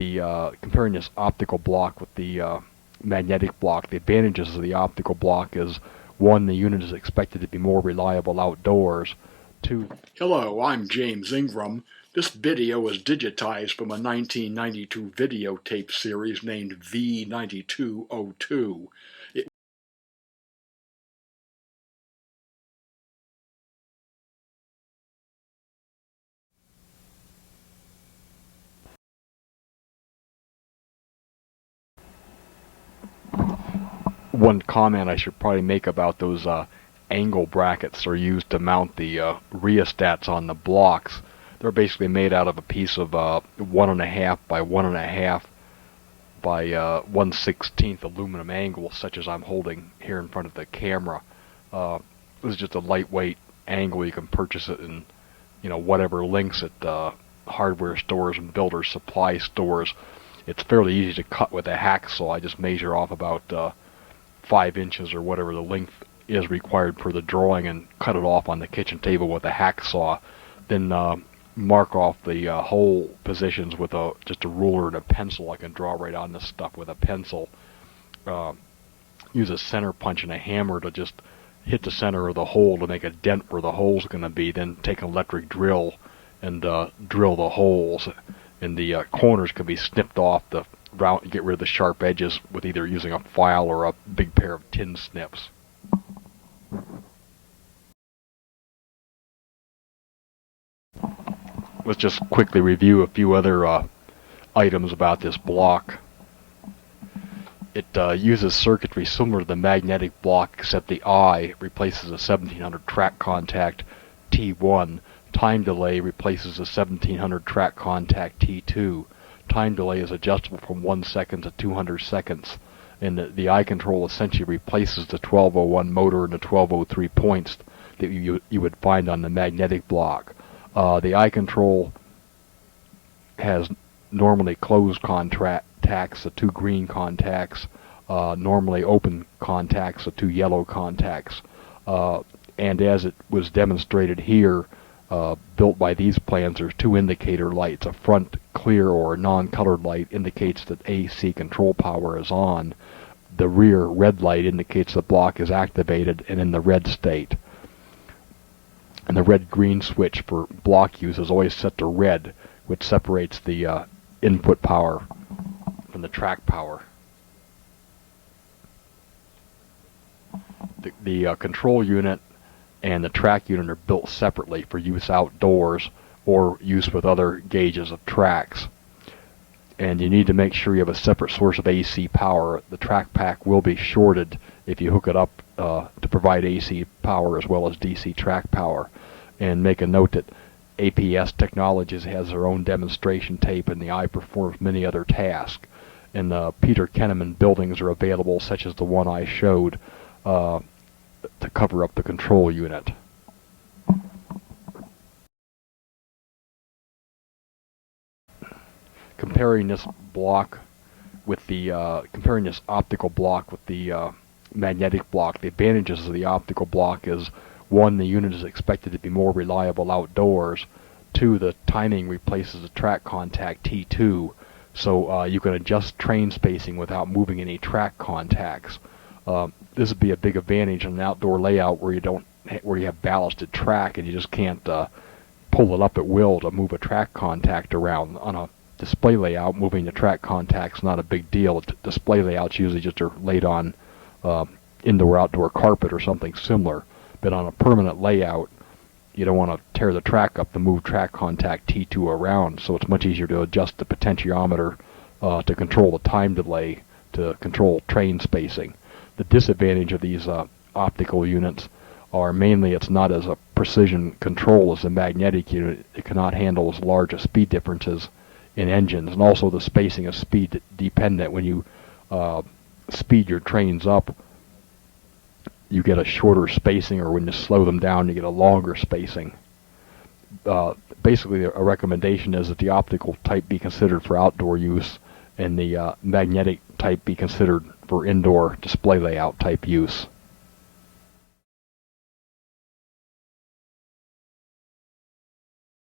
Comparing this optical block with the magnetic block, the advantages of the optical block is, one, the unit is expected to be more reliable outdoors. Two, hello, I'm James Ingram. This video was digitized from a 1992 videotape series named V9202. One comment I should probably make about those angle brackets are used to mount the rheostats on the blocks. They're basically made out of a piece of 1.5 by 1.5 by 1/16 aluminum angle, such as I'm holding here in front of the camera. This is just a lightweight angle. You can purchase it in, whatever links at hardware stores and builder supply stores. It's fairly easy to cut with a hacksaw. I just measure off about 5 inches or whatever the length is required for the drawing and cut it off on the kitchen table with a hacksaw. Then mark off the hole positions with just a ruler and a pencil. I can draw right on this stuff with a pencil. Use a center punch and a hammer to just hit the center of the hole to make a dent where the hole's going to be. Then take an electric drill and drill the holes. And the corners can be snipped off to get rid of the sharp edges with either using a file or a big pair of tin snips. Let's just quickly review a few other items about this block. It uses circuitry similar to the magnetic block, except the I replaces a 1700 track contact T1. Time delay replaces a 1700 track contact T2. Time delay is adjustable from 1 second to 200 seconds. And the eye control essentially replaces the 1201 motor and the 1203 points that you would find on the magnetic block. The eye control has normally closed contacts, the 2 green contacts, normally open contacts, the 2 yellow contacts. And as it was demonstrated here, built by these plans, there's 2 indicator lights. A front clear or non-colored light indicates that AC control power is on. The rear red light indicates the block is activated and in the red state. And the red-green switch for block use is always set to red, which separates the input power from the track power. The control unit and the track unit are built separately for use outdoors or use with other gauges of tracks. And you need to make sure you have a separate source of AC power. The track pack will be shorted if you hook it up to provide AC power as well as DC track power. And make a note that APS Technologies has their own demonstration tape, and the eye performs many other tasks. And Peter Kenneman buildings are available, such as the one I showed, to cover up the control unit. Comparing this optical block with the magnetic block, the advantages of the optical block is, one, the unit is expected to be more reliable outdoors. Two, the timing replaces the track contact T2, so you can adjust train spacing without moving any track contacts. This would be a big advantage in an outdoor layout where you have ballasted track and you just can't pull it up at will to move a track contact around. On a display layout, moving the track contact's not a big deal. Display layouts usually just are laid on indoor outdoor carpet or something similar. But on a permanent layout, you don't want to tear the track up to move track contact T2 around, so it's much easier to adjust the potentiometer to control the time delay, to control train spacing. The disadvantage of these optical units are mainly it's not as a precision control as the magnetic unit. It cannot handle as large as speed differences in engines, and also the spacing is speed dependent. When you speed your trains up, you get a shorter spacing, or when you slow them down, you get a longer spacing. Basically, a recommendation is that the optical type be considered for outdoor use, and the magnetic type be considered for indoor display layout type use.